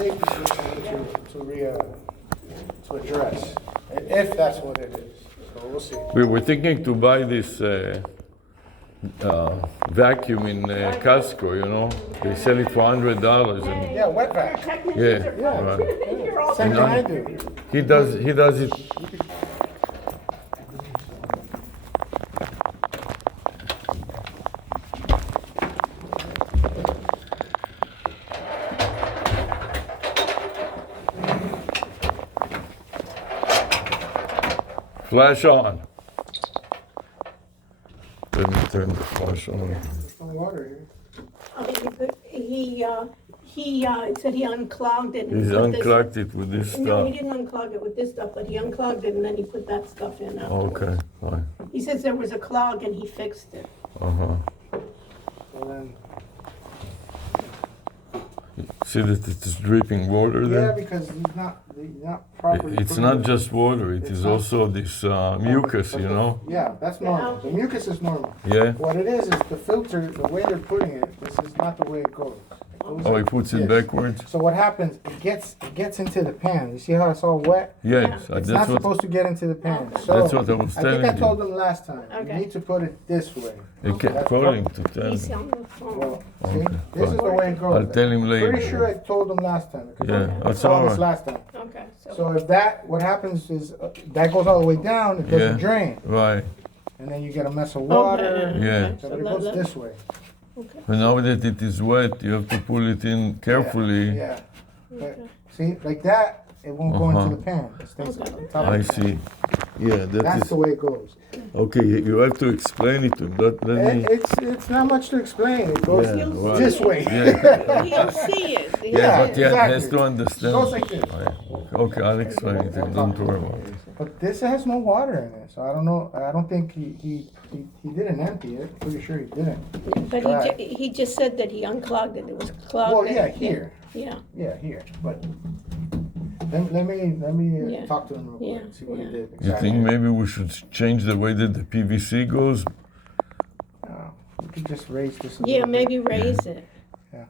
safety system to address, if that's what it is. So we'll see. We were thinking to buy this vacuum in Costco, you know. They sell it for $100. And Yeah, wet vac. yeah, right. Same thing I do. He does it. Flash on. Let me turn the flash on. No water here. He said he unclogged it. He's unclogged it with this No, he stuff. didn't unclog it with this stuff, but he unclogged it and then he put that stuff in afterwards. Okay, fine. He says there was a clog and he fixed it. Uh-huh. And then, See that it is dripping water yeah, there? because he's not properly. It's putting not it- just water, it It's is not- also this mucus, you know? Yeah, that's normal. The mucus is normal. Yeah? What it is the filter, the way they're putting it, this is not the way it goes. It goes Oh, he like puts it this. backwards? So what happens, it gets into the pan. You see how it's all wet? Yes, It's not that's what supposed to get into the pan. So That's what I was I think I telling told you. them last time. You Okay. need to put it this way. He kept That's calling to tell He's me. on the phone. Well, see, Okay, this is the fine. way it goes. I'll tell him later. Pretty sure I told them last time. Because Yeah, I that's saw all this right. last time. Okay, So if what happens is that goes all the way down, it doesn't Yeah. drain, Right, and then you get a mess of water. Okay, Yeah. okay, So so it let- goes let- this way. okay. but now that it is wet, you have to pull it in carefully. Yeah. But see, like that, it won't go Uh-huh. into the pan. It stays Okay. on top I of the pan. see. Yeah, that That's is, the way it goes. okay, you have to explain it to him, let me, It's not much to explain. It goes Yeah, right. this way. yeah, He'll see it. He'll yeah, Yeah, but he has exactly. to understand. It goes like this. Okay, I'll explain it to him, don't worry about it. But this has no water in it, so I don't know. I don't think he didn't empty it. Pretty sure he didn't. But Right. he just said that he unclogged it. It was clogged. Well, yeah, and- here. Yeah. Yeah, here. But let me Yeah. talk to him real quick Yeah, and see what yeah. he did. You think maybe we should change the way that the PVC goes? We could just raise this. A Yeah, little bit. maybe raise it.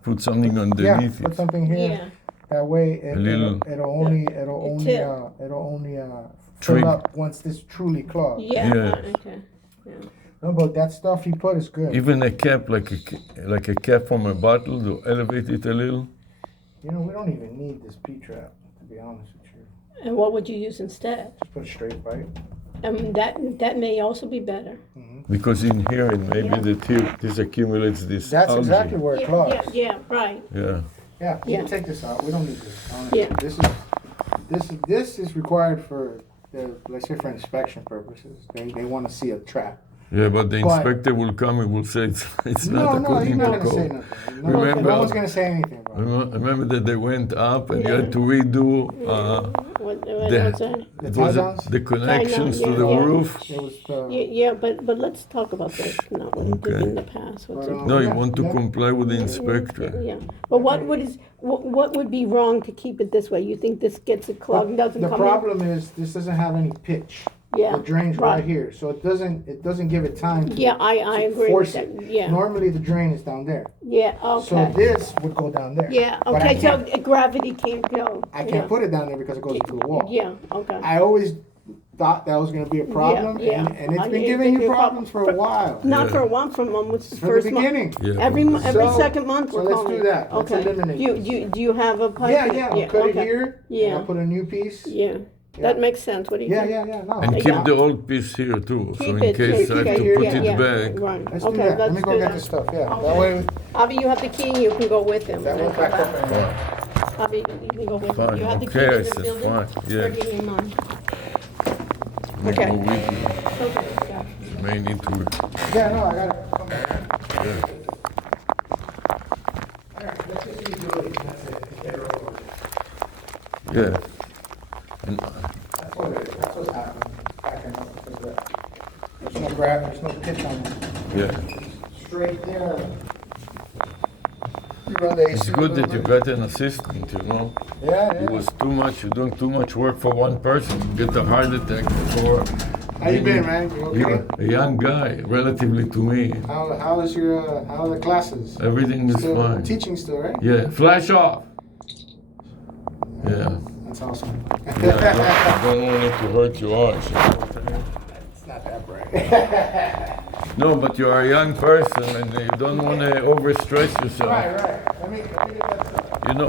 Put something Yeah, underneath put it? something here. Yeah. That way, little- it'll only fill Trig- up once this truly clogged. Yeah. Yeah. Okay. No, but that stuff he put is good. Even a cap, like a cap from a bottle to elevate it a little? You know, we don't even need this P-trap, to be honest with you. And what would you use instead? Just put a straight pipe. That may also be better. Because in here, it may be that here, this accumulates this That's algae. exactly where it Yeah, clogs. yeah, right. Yeah, Yeah, you Yeah. can take this out. We don't need this. Honestly. Yeah. This is required for let's say for inspection purposes. They want to see a trap. yeah, but the But- inspector will come and will say it's No, not no, according he's not to going to say code. nothing. No, Remember- no one's going to say anything about it. Remember that they went up and you had to redo What the, was that? it was tie-downs? the connections to yeah, the yeah. roof. It was Yeah, but let's talk about this, not what he did Okay. in the past. What's But, it- No, you Yeah, want to yeah. comply with the inspector. Yeah, but what would be wrong to keep it this way? You think this gets it clogged, doesn't the come in? problem is this doesn't have any pitch. Yeah, It drains right right. here, so it doesn't give it time to Yeah, I to agree with force that, it. yeah, Normally the drain is down there. yeah, So okay. this would go down there. Yeah, But I okay, so can't- gravity can't go. I can't put it down there because it goes into the wall. Yeah, okay. I always thought that was going to be a problem, yeah. and it's I been didn't giving think you it was a problems for a while. Not Yeah. for a while, from almost the From the first month. beginning. Yeah, Every but- every So- second month so we're let's calling. do that. Let's Okay. eliminate Do you have a pipe? Yeah, I'll cut it okay. here. And Yeah. I'll put a new piece. Yeah, that makes sense. What do you Yeah, think? yeah. No. And Yeah. keep the old piece here too, so Keep in it, case keep I have it to here, put yeah, it yeah. back. Right. Let's Okay, do that. Let let's me go do get that. this stuff. Yeah. Okay. That way Avi, you have the key and you can go with him. that when went I back come up back. and Avi, you can go with him. Fine, You have the key okay, I to the said building? fine, yeah. Or give me mine. Make Okay. no weekly. Okay, yeah. May need to. Yeah, no, I got it. Come back. Yeah. All right, let's just use the lead. That's it. Get it over with. Yeah. And That's what's happening. Backing up because there's no grab, there's no pitch on it. yeah, Straight there. You run the AC. it's good that you got an assistant, you know. Yeah, It yeah. was too much, you're doing too much work for one person. You get a heart attack before. How you been, man? You You're okay? a young guy, relatively to me. How is your how are the classes? Everything is Still fine. teaching still, right? Yeah, flash off. Yeah. That's awesome. Yeah, don't want it to hurt your eyes. It's not that bright. No, but you are a young person and you don't want to overstress yourself. Right. Let me get that stuff. You know,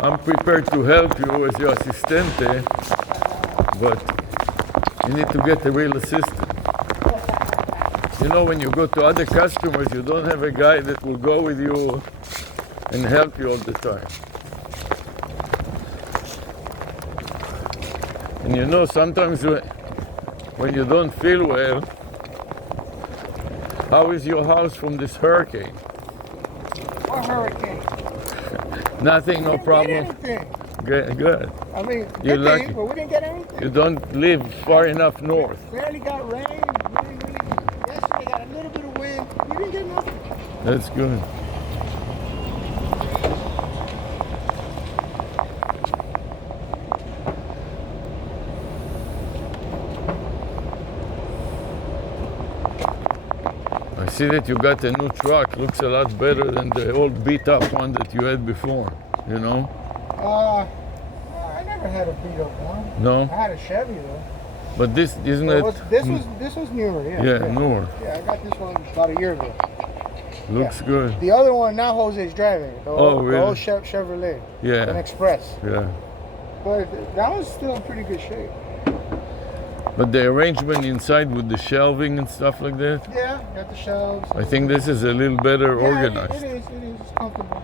I'm prepared to help you as your assistente, but you need to get a real assistant. You know, when you go to other customers, you don't have a guy that will go with you and help you all the time. And you know, sometimes when you don't feel well, how is your house from this hurricane? What hurricane? Nothing, no Didn't problem. get anything. Good. I mean, You're good lucky. thing, but we didn't get anything. You don't live far enough north. Barely got rain. We didn't really, yesterday got a little bit of wind. We didn't get nothing. That's good. I see that you got a new truck. Looks a lot better than the old beat up one that you had before, you know? I never had a beat up one. No? I had a Chevy though. But this, isn't Well, it? this was newer, yeah. Yeah, newer. Yeah, I got this one about a year ago. Looks good. The other one now Jose's driving. The old, really? The old Chevrolet. Yeah. An Express. Yeah. But that one's still in pretty good shape. But the arrangement inside with the shelving and stuff like that, Yeah, got the shelves. I think this is a little better Yeah, organized. It is. It's comfortable.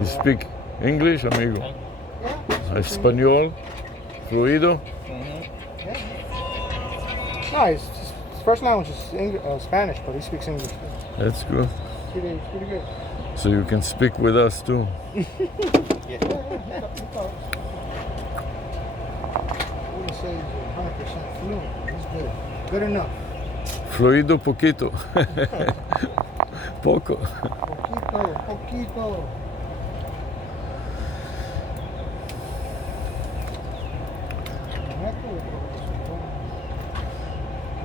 You speak English, amigo? Yeah. Espanol? Fluido? Yeah. No, his first language is Spanish, but he speaks English. That's good. It's pretty good. So you can speak with us too. Yeah. I wouldn't say he's 100% fluent. He's good. Good enough. Fluido poquito. Poco. Poquito.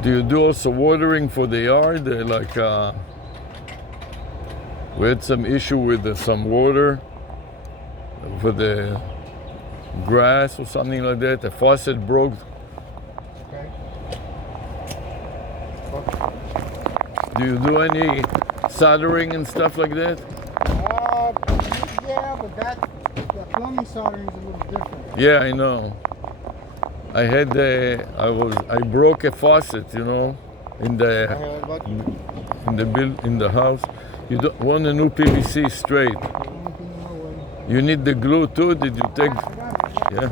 Do you do also watering for the yard? We had some issue with some water for the grass or something like that. The faucet broke. Okay. Do you do any soldering and stuff like that? Yeah, but the plumbing soldering is a little different. Yeah, I know. I broke a faucet, you know, in the house. You don't want a new PVC straight. You need the glue too. Did you take? Yeah.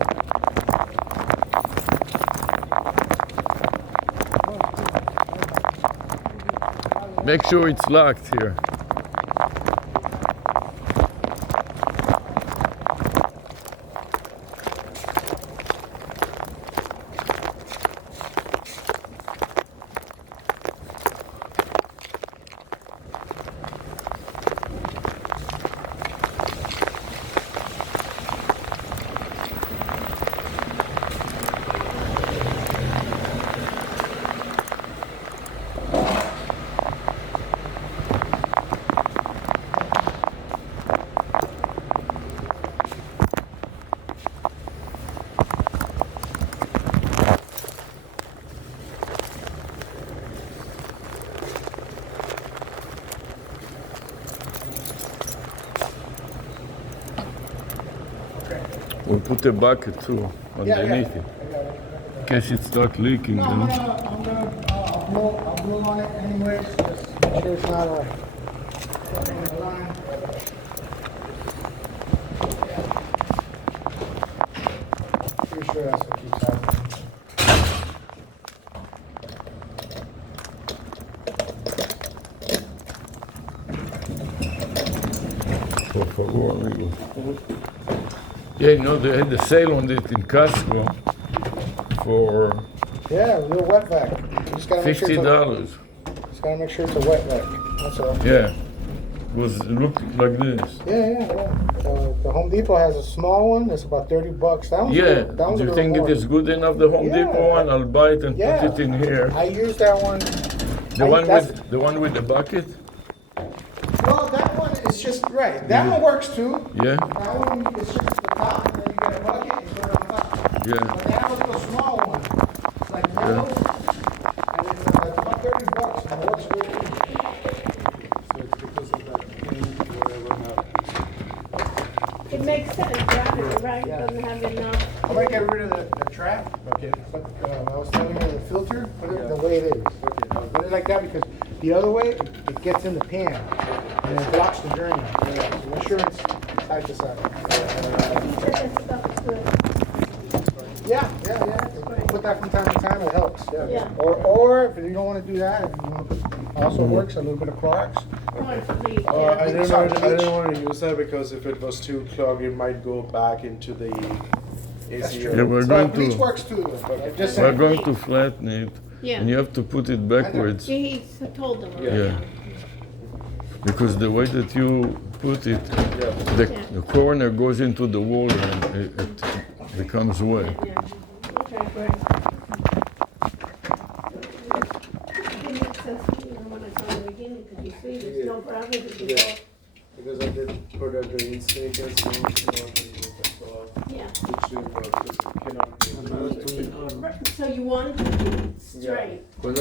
Make sure it's locked here. We'll put a bucket too underneath it. In case it starts leaking. No, Then. I'll blow on it anyways. Just make sure it's not in the line. Pretty sure that's what keeps happening. Por favor, amigo. Yeah, you know, they had a sale on it in Costco for Yeah, a little wet vac. You just gotta make sure $50. Just gotta make sure it's a wet vac. That's all. Yeah, it looked like this. Yeah. The Home Depot has a small one. It's about $30. That one's Yeah, a little, do you think it is good enough, the Home Yeah. Depot one? I'll buy it and Yeah. put it in here. I use that one. The one with the bucket? Well, that one is it's just, right, that one works too. Yeah? That one, it's just the top, and then you get a bucket, and put it on top. Yeah. But they have a little small one, it's like metal, and it's about $30, and it works great. So it's because of that paint, whatever happened. It makes sense, right? Right, Yeah. doesn't have enough. I'm gonna get rid of the trap, Okay. but I was telling you the filter, put it the way it is. Okay. Put it like that because the other way, it gets in the pan and it blocks the drain. So make sure it's side to side. That stuff is good. Yeah. Put that from time to time, it helps. Yeah. Or if you don't want to do that, if you want to also works, a little bit of Clorox. Going for the, I didn't Sorry, want to use that because if it was too clogged, it might go back into the That's AC. true. Yeah, we're But going bleach to- works too. I'm just We're saying. going to flatten it, Yeah. and you have to put it backwards, he told them. yeah. Because the way that you put it, Yeah. the corner goes into the wall and it becomes wet. Yeah. Okay, great. It makes sense to me when I saw the beginning, because you see, there's no gravity before. Yeah. Because I did put a drain stake as well, Yeah. which didn't work because it cannot be. Right, so you want it to be straight, Yeah.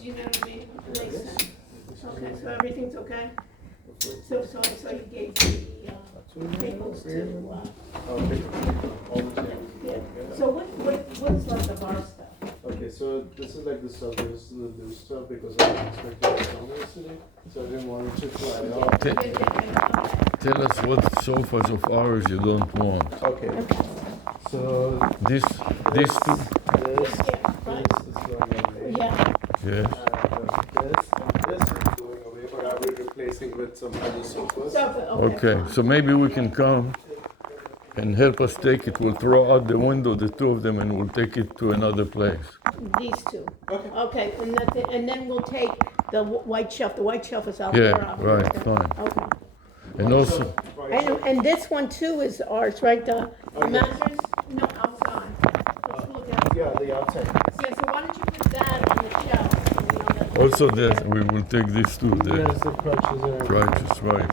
you know what I mean? Makes sense. Okay, so everything's okay? So you gave the tables to, Okay. All the time. yeah. So what's like the bar stuff? Okay, so this is like the stuff, this is the loose stuff because I was expecting the summer yesterday, so I didn't want it to fly off. Tell us what sofas of ours you don't want. Okay. So These two? this, Yeah, this right. is going away. Yeah, Yes. This is going away, but I will replace it with some other sofas. so, Okay, so maybe we can come and help us take it. We'll throw out the window, the two of them, and we'll take it to another place. these two. Okay. Okay, and that's it, and then we'll take the white shelf is out Yeah, there. obviously. right, fine. Okay. And also, And this one too is ours, right, the mattress? No, outside. Let's look at it. Yeah, the outside. Yeah, so why don't you put that on the shelf? You know, that's- also that, we will take this too, Yes, the the crutches are. crutches, right.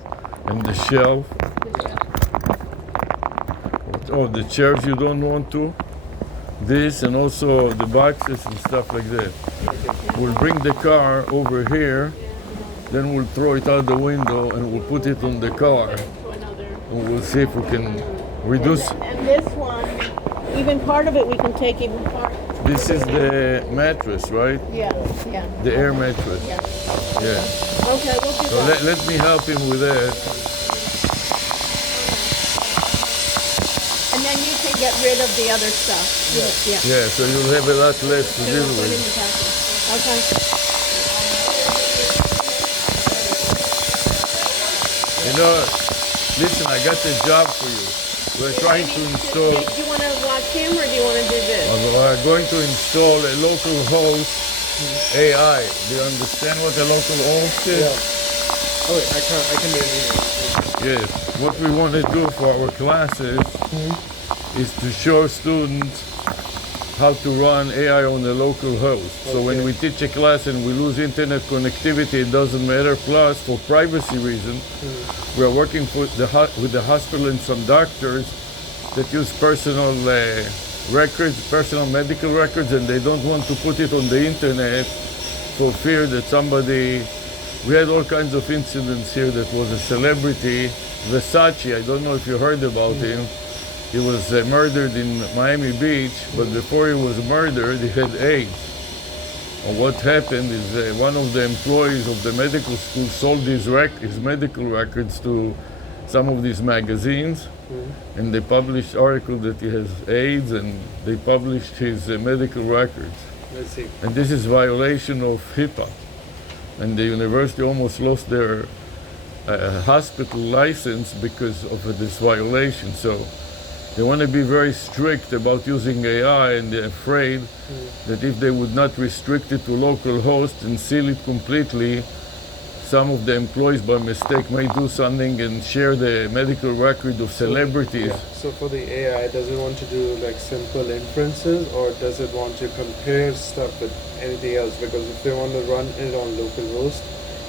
And the shelf, the shelf. oh, the chairs you don't want to? This and also the boxes and stuff like that. We'll bring the car over here, then we'll throw it out the window and we'll put it on the car. To another. And we'll see if we can reduce. And this one, even part of it, we can take even part. This is the mattress, right? Yeah, yeah, The air mattress. yeah. Yeah. Okay, we'll do So that. let me help him with that. And then you can get rid of the other stuff. Yeah. Yeah, so you'll have a lot less to So deal we'll put in with. the package. Okay. You know, listen, I got a job for you. We're trying to install, Do you want to watch him or do you want to do this? we're going to install a local host AI. Do you understand what a local host is? Oh, wait, I can do it. Yes. What we want to do for our classes is to show students how to run AI on a local host. So when we teach a class and we lose internet connectivity, it doesn't matter. Plus, for privacy reasons, we are working with the hospital and some doctors that use personal records, personal medical records, and they don't want to put it on the internet for fear that somebody. We had all kinds of incidents here. That was a celebrity, Versace. I don't know if you heard about him. He was murdered in Miami Beach, but before he was murdered, he had AIDS. And what happened is one of the employees of the medical school sold his medical records to some of these magazines, and they published article that he has AIDS, and they published his medical records. Let's see. And this is violation of HIPAA. And the university almost lost their hospital license because of this violation. So they want to be very strict about using AI, and they're afraid that if they would not restrict it to local hosts and seal it completely, some of the employees by mistake may do something and share the medical record of celebrities. Yeah. So for the AI, does it want to do like simple inferences, or does it want to compare stuff with anything else? Because if they want to run it on local host,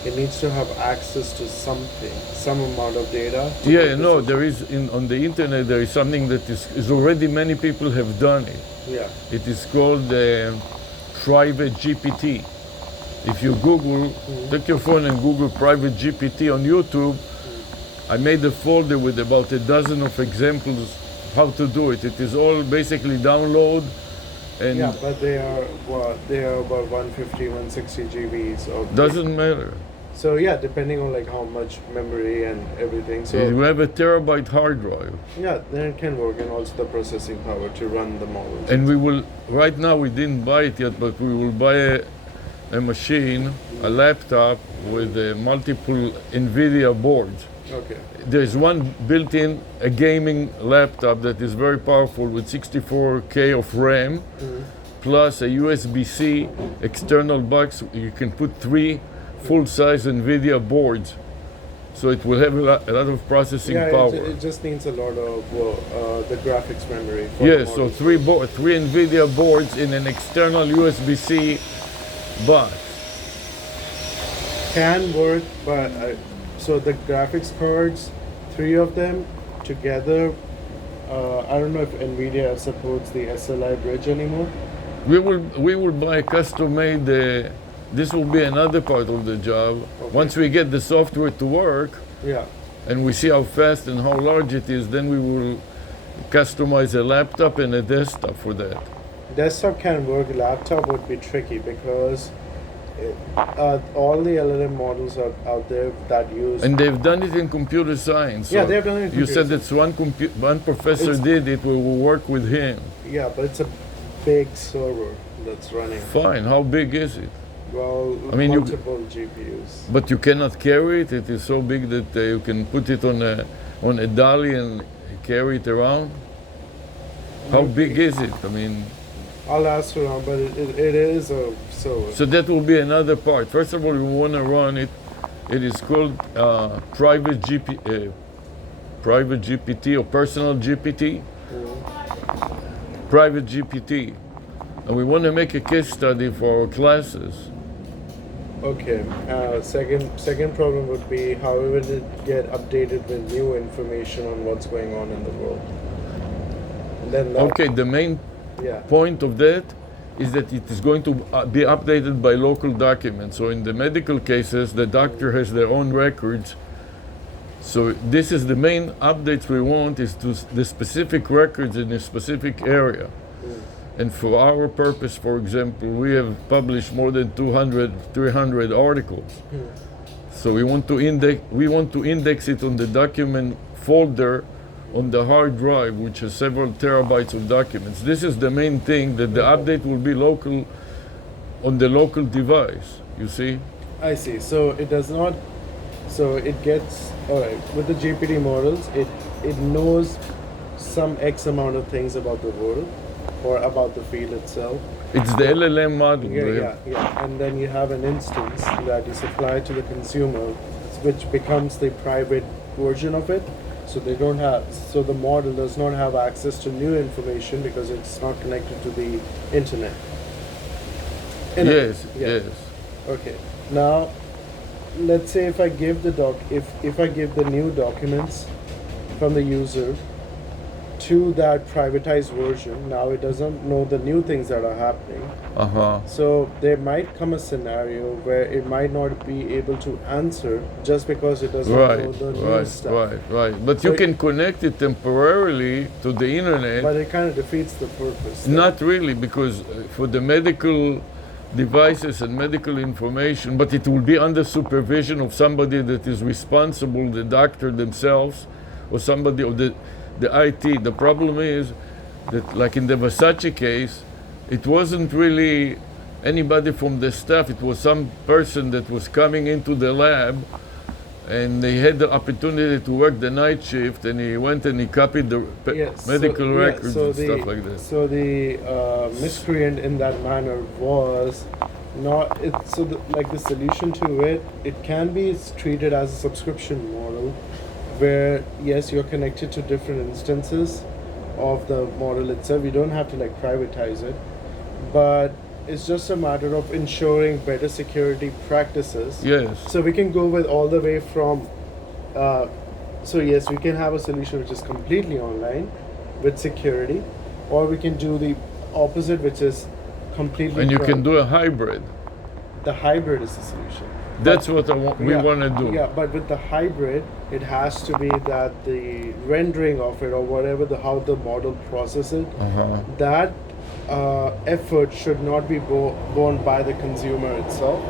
it needs to have access to something, some amount of data. to Yeah, make no, decisions. there is on the internet there is something that is already many people have done it. Yeah. It is called private GPT. If you Google, take your phone and Google private GPT on YouTube. I made a folder with about a dozen of examples how to do it. It is all basically download and Yeah, but they are about 150, 160 GBs of doesn't matter. So yeah, depending on like how much memory and everything. So You have a terabyte hard drive. yeah, then it can work, and also the processing power to run the models. And we will, right now we didn't buy it yet, but we will buy a machine, a laptop with multiple NVIDIA boards. Okay. There's one built-in, a gaming laptop that is very powerful with 64K of RAM, plus a USB-C external box. You can put 3 full-size NVIDIA boards. So it will have a lot of processing Yeah, power. it just needs a lot of the graphics memory. For the Yes, so models. 3 NVIDIA boards in an external USB-C box. Can work, but so the graphics cards, 3 of them together. I don't know if NVIDIA supports the SLI bridge anymore. We will buy a custom-made. This will be another part of the job. Okay. Once we get the software to work Yeah. and we see how fast and how large it is, then we will customize a laptop and a desktop for that. Desktop can work, laptop would be tricky because all the LLM models are out there that use. And they've done it in computer science. Yeah, so they've done it in You computer said it's one professor It's- did it. We will work with him. Yeah, but it's a big server that's running. Fine. How big is it? Well, I mean, you- multiple GPUs. But you cannot carry it. It is so big that you can put it on a dolly and carry it around. How big is it? I mean, I'll ask around, but it is a server. so that will be another part. First of all, we want to run it. It is called private GPT or personal GPT. Private GPT, and we want to make a case study for our classes. Okay. Second problem would be how will it get updated with new information on what's going on in the world? And then that, Okay, the main yeah. point of that is that it is going to be updated by local documents. So in the medical cases, the doctor has their own records. So this is the main updates we want, is to the specific records in a specific area. And for our purpose, for example, we have published more than 200, 300 articles. So we want to index it on the document folder on the hard drive, which has several terabytes of documents. This is the main thing, that the update will be local on the local device, you see? I see. So it does not. So it gets all right with the GPT models. It knows some X amount of things about the world or about the field itself. It's the LLM model. Yeah. And then you have an instance that you supply to the consumer, which becomes the private version of it. So they don't have. So the model does not have access to new information because it's not connected to the internet. Yes, Yeah. yes. Okay. Now, let's say if I give if I give the new documents from the user to that privatized version, now it doesn't know the new things that are happening. Uh-huh. So there might come a scenario where it might not be able to answer just because it doesn't know the new stuff. Right. But So you it- can connect it temporarily to the internet. But it kind of defeats the purpose. Not really, because for the medical devices and medical information, but it will be under supervision of somebody that is responsible, the doctor themselves, or somebody of the IT. The problem is that, like in the Versace case, it wasn't really anybody from the staff. It was some person that was coming into the lab, and they had the opportunity to work the night shift, and he went and he copied the medical records and stuff like that. So the miscreant in that manner was not. Like the solution to it, it can be treated as a subscription model, where yes, you're connected to different instances of the model itself. You don't have to like privatize it, but it's just a matter of ensuring better security practices. Yes. So we can go with all the way from, so yes, we can have a solution which is completely online with security, or we can do the opposite, which is completely. And you can do a hybrid. The hybrid is the solution. That's what we want to do. Yeah, but with the hybrid, it has to be that the rendering of it or whatever how the model processes it, that effort should not be borne by the consumer itself,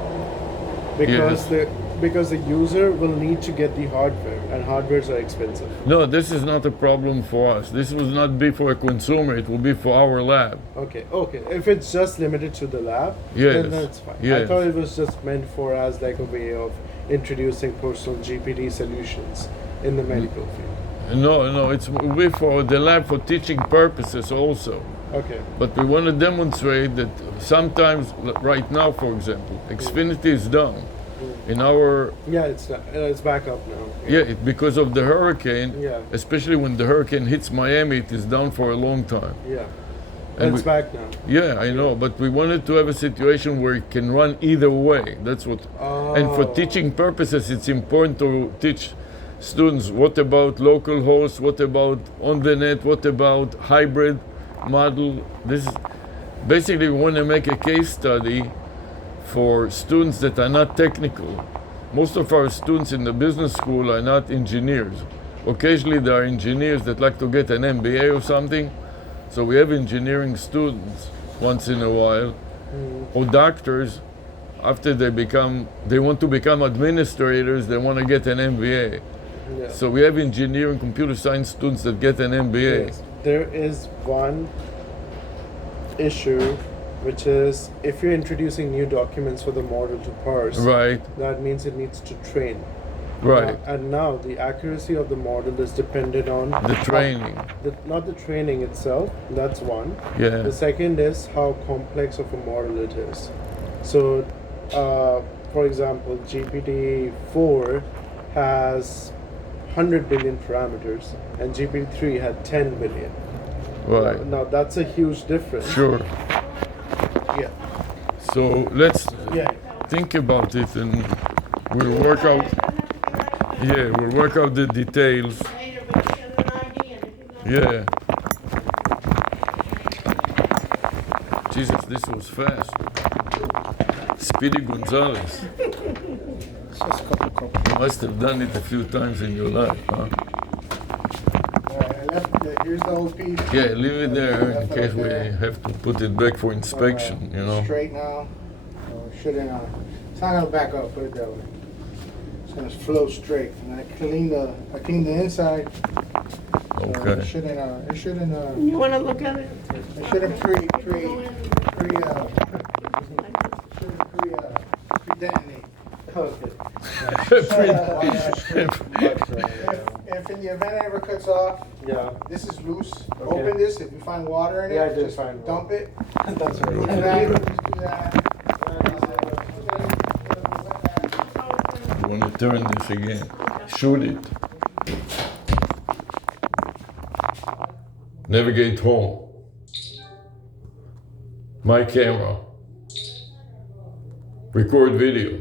because the user will need to get the hardware, and hardwares are expensive. No, this is not a problem for us. This will not be for a consumer, it will be for our lab. Okay. If it's just limited to the lab, Yes. then that's fine. Yes. I thought it was just meant for as like a way of introducing personal GPT solutions in the medical field. No, it will be for the lab for teaching purposes also. Okay. But we want to demonstrate that sometimes, right now for example, Xfinity is down. In our Yeah, it's back up now. because of the hurricane, Yeah. especially when the hurricane hits Miami, it is down for a long time. Yeah. And It's back now. Yeah, I know, but we wanted to have a situation where it can run either way. That's what. And for teaching purposes, it's important to teach students what about local hosts, what about on the net, what about hybrid model. This basically we want to make a case study for students that are not technical. Most of our students in the business school are not engineers. Occasionally there are engineers that like to get an MBA or something. So we have engineering students once in a while, or doctors, after they want to become administrators, they want to get an MBA. Yeah. So we have engineering computer science students that get an MBA. Yes. There is one issue, which is if you're introducing new documents for the model to parse, Right, that means it needs to train. right. And now the accuracy of the model is dependent on The training. not the training itself. That's one. Yeah. The second is how complex of a model it is. So, for example, GPT-4 has 100 billion parameters, and GPT-3 had 10 billion. Right. Now that's a huge difference. Sure. Yeah. So let's Yeah. think about it and we'll work out. Yeah, we'll work out the details. Later, but you get an ID, and if you go. Yeah. Jesus, this was fast. Speedy Gonzalez. It's just a couple. You must have done it a few times in your life, huh? I left here's the whole piece. Yeah, leave it there in case we have to put it back for inspection, you know? Straight now. So it shouldn't, it's not gonna back up, put it that way. It's gonna flow straight. And I cleaned the inside. So Okay. it shouldn't, You wanna look at it? it shouldn't pre-detonate. Okay. If in the event it ever cuts off, Yeah. this is loose. Okay. Open this. If you find water in it, Yeah, I did just find dump it. That's Do right. that. You want to turn this again? Shoot it. Navigate home. My camera. Record video.